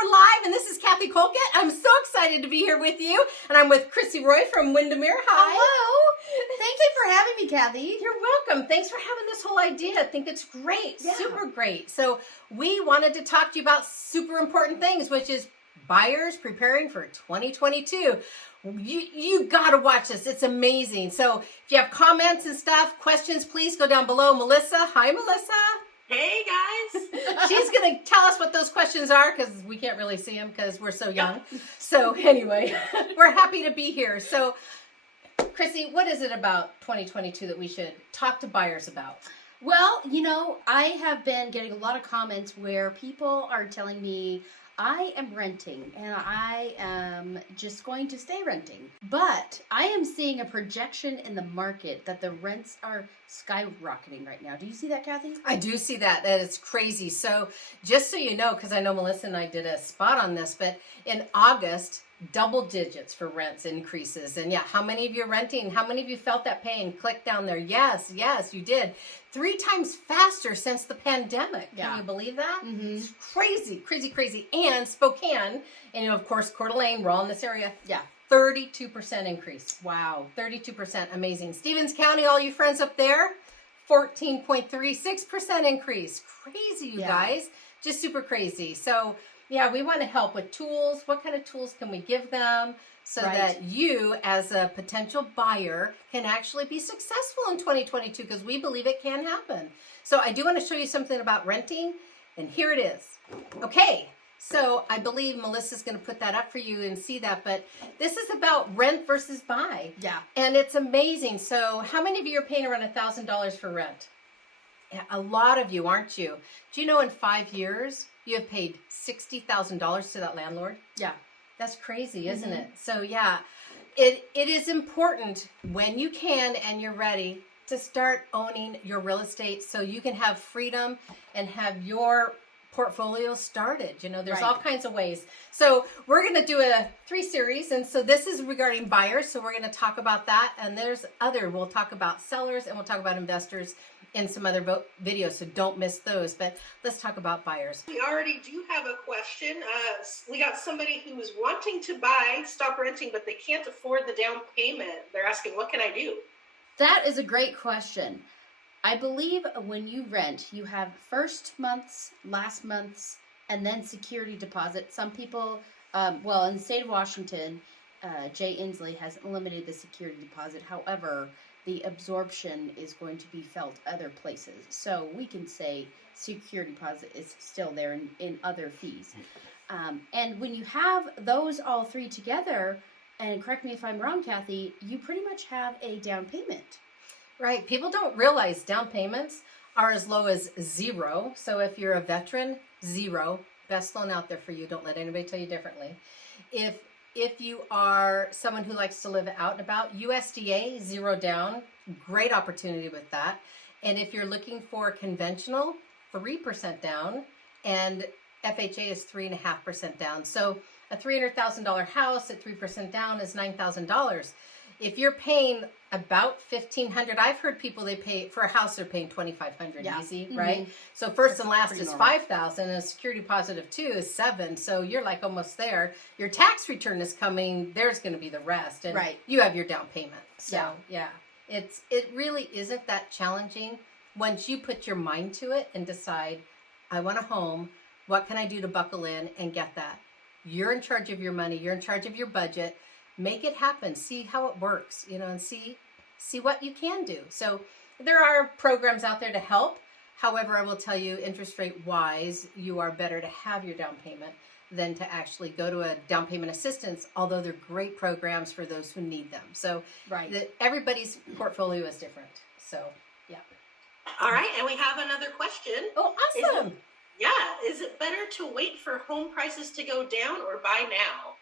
we're live, and this is Kathy Colkitt. I'm so excited to be here with you, and I'm with Chrissy Roy from Windermere. Hi. Hello. Thank you for having me, Kathy. You're welcome. Thanks for having this whole idea. I think it's great. Yeah. Super great. So we wanted to talk to you about super important things, which is buyers preparing for 2022. You got to watch this. It's amazing. So if you have comments and stuff, questions, please go down below. Melissa. Hi, Melissa. Hey guys. She's going to tell us what those questions are because we can't really see them because we're so young. So anyway, we're happy to be here. So Chrissy, what is it about 2022 that we should talk to buyers about? Well, you know, I have been getting a lot of comments where people are telling me I am renting and I am just going to stay renting. But I am seeing a projection in the market that the rents are skyrocketing right now. Do you see that, Kathy? I do see that. That is crazy. So just so you know, because I know Melissa and I did a spot on this, but in August, double digits for rents increases. And yeah, how many of you are renting? How many of you felt that pain? Click down there. Yes, you did. 3 times faster since the pandemic. Yeah. Can you believe that? Mm-hmm. It's crazy. And Spokane, and of course, Coeur d'Alene, we're all in this area. Yeah. 32% increase. Wow. 32%. Amazing. Stevens County, all you friends up there, 14.36% increase. Crazy, you guys. Just super crazy. So yeah, we want to help with tools. What kind of tools can we give them so that you, as a potential buyer, can actually be successful in 2022? Because we believe it can happen. So I do want to show you something about renting, and here it is. Okay, so I believe Melissa's going to put that up for you and see that. But this is about rent versus buy. Yeah. And it's amazing. So how many of you are paying around $1,000 for rent? Yeah, a lot of you, aren't you? Do you know in 5 years, you have paid $60,000 to that landlord? Yeah. That's crazy, isn't it? So yeah, it is important when you can and you're ready to start owning your real estate so you can have freedom and have your portfolio started. You know, there's all kinds of ways. So we're going to do a 3 series. And so this is regarding buyers. So we're going to talk about that. And there's we'll talk about sellers and we'll talk about investors in some other videos, so don't miss those. But let's talk about buyers. We already do have a question. We got somebody who is wanting to buy, stop renting, but they can't afford the down payment. They're asking, what can I do? That is a great question. I believe when you rent, you have first month's, last month's, and then security deposit. Some people, in the state of Washington, Jay Inslee has eliminated the security deposit. However, the absorption is going to be felt other places. So we can say security deposit is still there in other fees. And when you have those all 3 together, and correct me if I'm wrong, Kathy, you pretty much have a down payment. Right. People don't realize down payments are as low as 0. So if you're a veteran, 0. Best loan out there for you. Don't let anybody tell you differently. If you are someone who likes to live out and about, USDA, 0 down, great opportunity with that. And if you're looking for conventional, 3% down, and FHA is 3.5% down. So a $300,000 house at 3% down is $9,000. If you're paying about $1,500, I've heard people they pay for a house they're paying $2,500 easy, right? So first and last is $5,000, and a security deposit of 2 is 7. So you're like almost there. Your tax return is coming. There's going to be the rest, and you have your down payment. So it really isn't that challenging once you put your mind to it and decide, I want a home. What can I do to buckle in and get that? You're in charge of your money. You're in charge of your budget. Make it happen. See how it works, and see what you can do. So there are programs out there to help. However, I will tell you, interest rate wise, you are better to have your down payment than to actually go to a down payment assistance, although they're great programs for those who need them. So everybody's portfolio is different. So, yeah. All right. And we have another question. Oh, awesome. Is it better to wait for home prices to go down or buy now?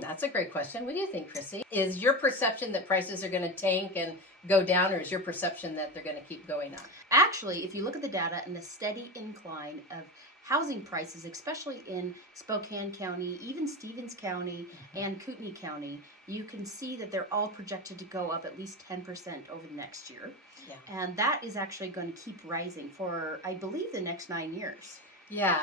That's a great question. What do you think, Chrissy? Is your perception that prices are going to tank and go down, or is your perception that they're going to keep going up? Actually, if you look at the data and the steady incline of housing prices, especially in Spokane County, even Stevens County and Kootenai County, you can see that they're all projected to go up at least 10% over the next year. Yeah. And that is actually going to keep rising for, I believe, the next 9 years. Yeah.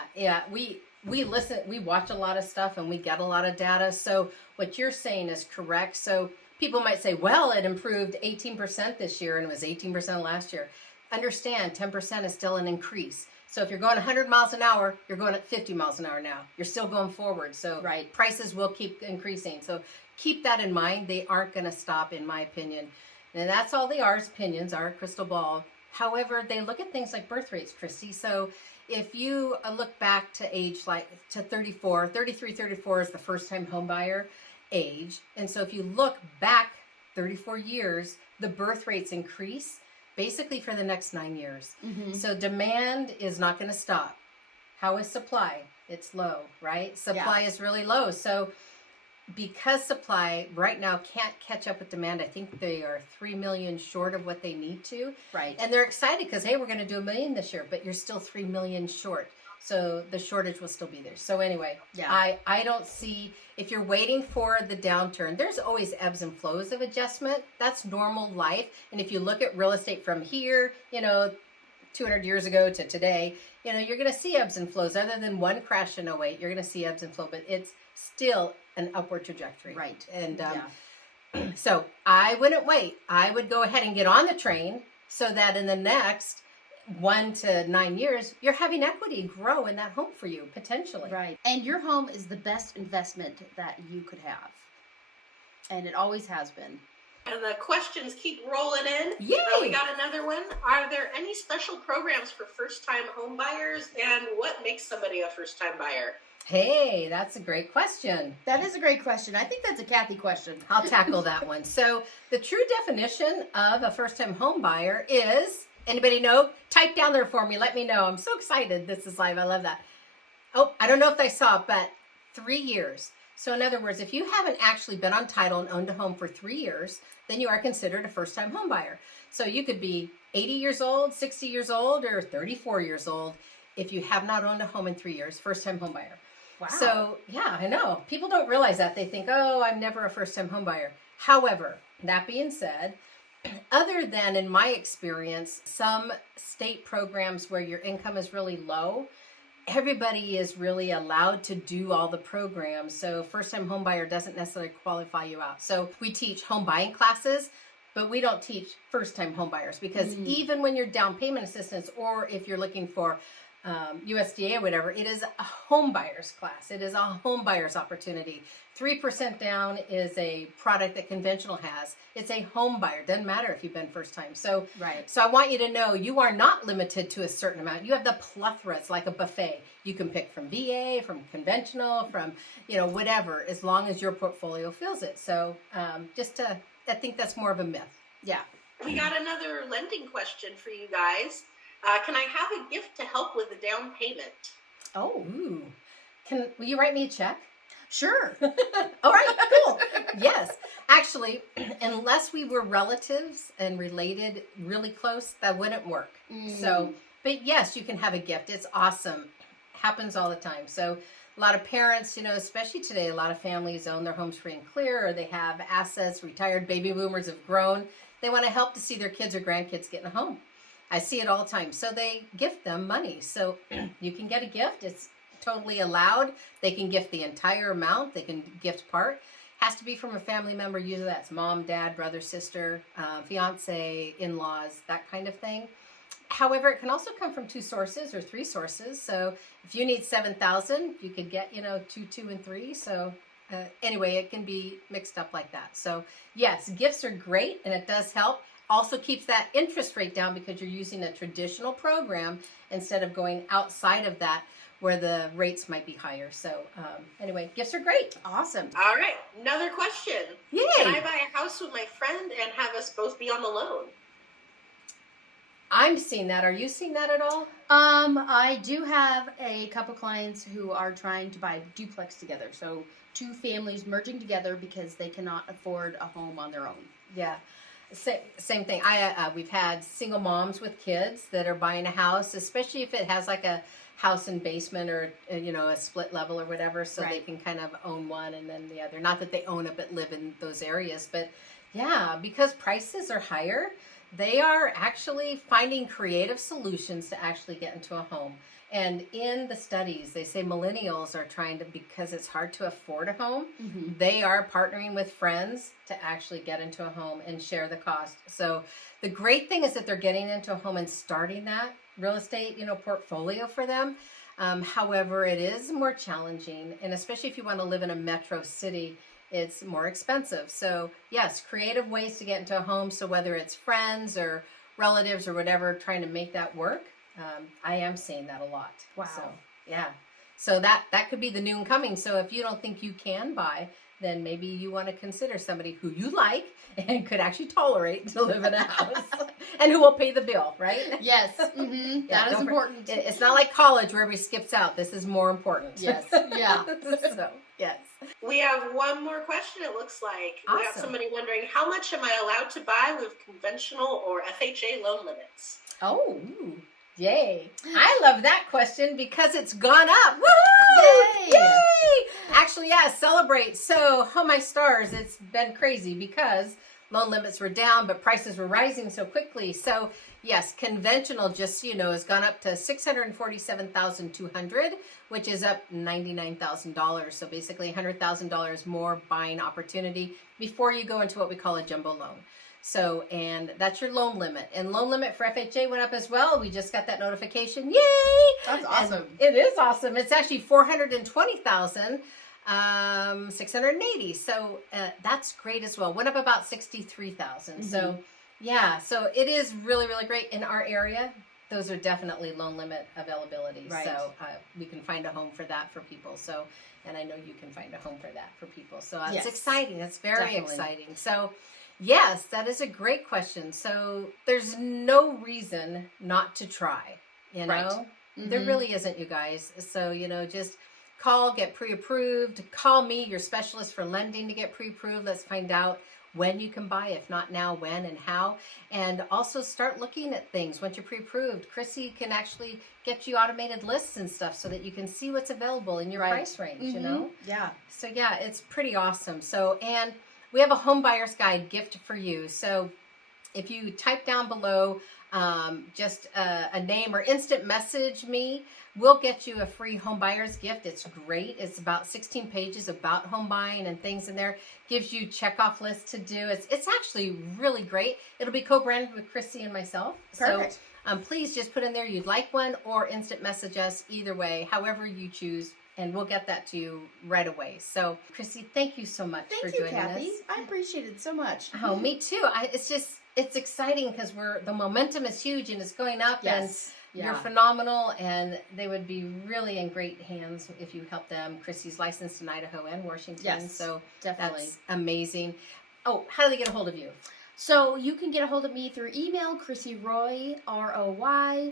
we watch a lot of stuff and we get a lot of data. So what you're saying is correct. So people might say, well, it improved 18% this year and it was 18% last year. Understand, 10% is still an increase. So if you're going 100 miles an hour, you're going at 50 miles an hour now. You're still going forward. So prices will keep increasing. So keep that in mind. They aren't going to stop, in my opinion. And that's all they are, is opinions, our crystal ball. However, they look at things like birth rates, Chrissy. So if you look back to age to 34, 33, 34 is the first time home buyer age. And so if you look back 34 years, the birth rates increase basically for the next 9 years. So demand is not going to stop. How is supply? It's low, right? Supply is really low. So because supply right now can't catch up with demand, I think they are 3 million short of what they need to. Right. And they're excited because, hey, we're going to do 1 million this year, but you're still 3 million short. So the shortage will still be there. So anyway, I don't see, if you're waiting for the downturn, there's always ebbs and flows of adjustment. That's normal life. And if you look at real estate from here, 200 years ago to today, you're going to see ebbs and flows. Other than one crash in 08, you're going to see ebbs and flow, but it's still an upward trajectory. Right. And so I wouldn't wait. I would go ahead and get on the train so that in the next 1 to 9 years, you're having equity grow in that home for you, potentially. Right. And your home is the best investment that you could have. And it always has been. And the questions keep rolling in. Yay! We got another one. Are there any special programs for first-time home buyers? And what makes somebody a first-time buyer? Hey, that's a great question. That is a great question. I think that's a Kathy question. I'll tackle that one. So the true definition of a first-time home buyer is, anybody know? Type down there for me. Let me know. I'm so excited. This is live. I love that. Oh, I don't know if they saw it, but 3 years. So in other words, if you haven't actually been on title and owned a home for 3 years, then you are considered a first-time home buyer. So you could be 80 years old, 60 years old, or 34 years old. If you have not owned a home in 3 years, first-time home buyer. Wow. So, yeah, I know. People don't realize that. They think, oh, I'm never a first-time home buyer. However, that being said, other than, in my experience, some state programs where your income is really low, everybody is really allowed to do all the programs. So first-time home buyer doesn't necessarily qualify you out. So we teach home buying classes, but we don't teach first-time home buyers because even when you're down payment assistance or if you're looking for USDA or whatever, it is a home buyer's class. It is a home buyer's opportunity. 3% down is a product that conventional has. It's a home buyer. Doesn't matter if you've been first time. So, so I want you to know you are not limited to a certain amount. You have the plethora. It's like a buffet. You can pick from VA, from conventional, from, whatever, as long as your portfolio fills it. So I think that's more of a myth. Yeah. We got another lending question for you guys. Can I have a gift to help with the down payment? Oh, will you write me a check? Sure. All right, cool. Yes. Actually, unless we were relatives and related really close, that wouldn't work. So, but yes, you can have a gift. It's awesome. Happens all the time. So a lot of parents, especially today, a lot of families own their homes free and clear, or they have assets, retired baby boomers have grown. They want to help to see their kids or grandkids get in a home. I see it all the time. So they gift them money. So you can get a gift. It's totally allowed. They can gift the entire amount. They can gift part. Has to be from a family member. Usually that's mom, dad, brother, sister, fiance, in-laws, that kind of thing. However, it can also come from 2 sources or 3 sources. So if you need $7,000, you could get, 2, and 3. So anyway, it can be mixed up like that. So yes, gifts are great and it does help. Also keeps that interest rate down because you're using a traditional program instead of going outside of that where the rates might be higher. So anyway, gifts are great. Awesome. All right, another question. Yay. Can I buy a house with my friend and have us both be on the loan? I'm seeing that. Are you seeing that at all? I do have a couple clients who are trying to buy duplex together. So 2 families merging together because they cannot afford a home on their own. Yeah. Same thing. We've had single moms with kids that are buying a house, especially if it has like a house and basement or a split level or whatever, so they can kind of own one and then the other. Not that they own it but live in those areas, but yeah, because prices are higher, they are actually finding creative solutions to actually get into a home. And in the studies, they say millennials are trying to, because it's hard to afford a home, Mm-hmm. they are partnering with friends to actually get into a home and share the cost. So the great thing is that they're getting into a home and starting that real estate, portfolio for them. However, it is more challenging, and especially if you want to live in a metro city, it's more expensive. So yes, creative ways to get into a home. So whether it's friends or relatives or whatever, trying to make that work, I am seeing that a lot. Wow. So yeah. So that could be the new and coming. So if you don't think you can buy, then maybe you want to consider somebody who you like and could actually tolerate to live in a house and who will pay the bill, right? Yes. Mm-hmm. Yeah, That is important. It's not like college where everybody skips out. This is more important. Yes. Yeah. So, yes. We have one more question, it looks like. We got Awesome. somebody wondering, how much am I allowed to buy with conventional or FHA loan limits? Oh. Ooh, yay. I love that question because it's gone up. Woohoo! Yay! Yay! Actually, yeah, celebrate. So, oh my stars, it's been crazy because loan limits were down, but prices were rising so quickly. So, yes, conventional just, has gone up to $647,200, which is up $99,000. So basically $100,000 more buying opportunity before you go into what we call a jumbo loan. So, and that's your loan limit. And loan limit for FHA went up as well. We just got that notification. Yay! That's awesome. And it is awesome. It's actually $420,680. So that's great as well. Went up about $63,000. Mm-hmm. So yeah, so it is really, really great in our area. Those are definitely loan limit availability. Right. So we can find a home for that for people. So, and I know you can find a home for that for people. So it's Yes. exciting. It's very Definitely. exciting. So yes, that is a great question. So there's no reason not to try, Right. There Mhm. really isn't, you guys. So, just call, get pre-approved. Call me, your specialist for lending, to get pre-approved. Let's find out when you can buy, if not now, when and how. And also start looking at things. Once you're pre-approved, Chrissy can actually get you automated lists and stuff so that you can see what's available in your Right. price range, Mhm. Yeah. So yeah, it's pretty awesome. So, and we have a Homebuyers Guide gift for you. So if you type down below just a name or instant message me, we'll get you a free Homebuyers gift. It's great. It's about 16 pages about home buying and things in there. Gives you checkoff lists to do. It's actually really great. It'll be co-branded with Chrissy and myself. Perfect. So please just put in there you'd like one, or instant message us, either way, however you choose. And we'll get that to you right away. So, Chrissy, thank you so much for Thank you, joining Kathy. us. I appreciate it so much. Oh, me too. It's exciting because the momentum is huge and it's going up. Yes. And Yeah. you're phenomenal, and they would be really in great hands if you help them. Chrissy's licensed in Idaho and Washington. Yes, So definitely. that's amazing. Oh, how do they get a hold of you? So you can get a hold of me through email, ChrissyRoy, RoyChrissy,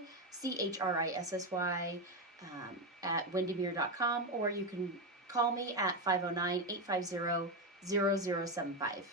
at windermere.com, or you can call me at 509-850-0075.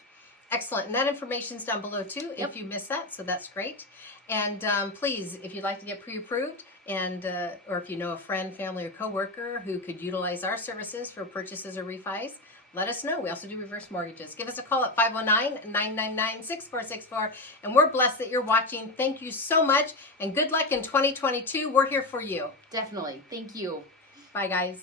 Excellent. And that information's down below too, if you miss that. So that's great. And please, if you'd like to get pre-approved, and or if you know a friend, family, or coworker who could utilize our services for purchases or refis, let us know. We also do reverse mortgages. Give us a call at 509-999-6464. And we're blessed that you're watching. Thank you so much. And good luck in 2022. We're here for you. Definitely. Thank you. Bye, guys.